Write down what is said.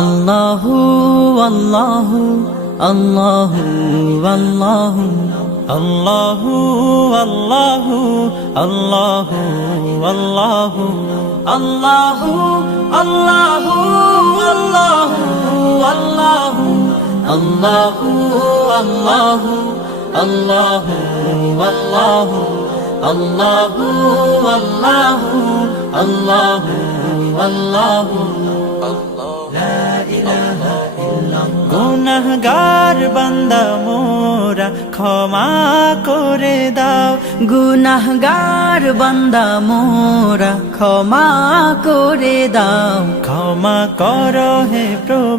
আল্লাহু আল্লাহু আল্লাহু আল্লাহু আল্লাহু আল্লাহু আল্লাহু আল্লাহু আল্লাহু আল্লাহু আল্লাহু আল্লাহু আল্লাহু আল্লাহু আল্লাহু আল্লাহু আল্লাহু আল্লাহু আল্লাহু গুনাহগার বান্দা মোরা ক্ষমা করে দাও, গুনাহগার বান্দা মোরা ক্ষমা করে দাও, ক্ষমা করো হে প্রভু।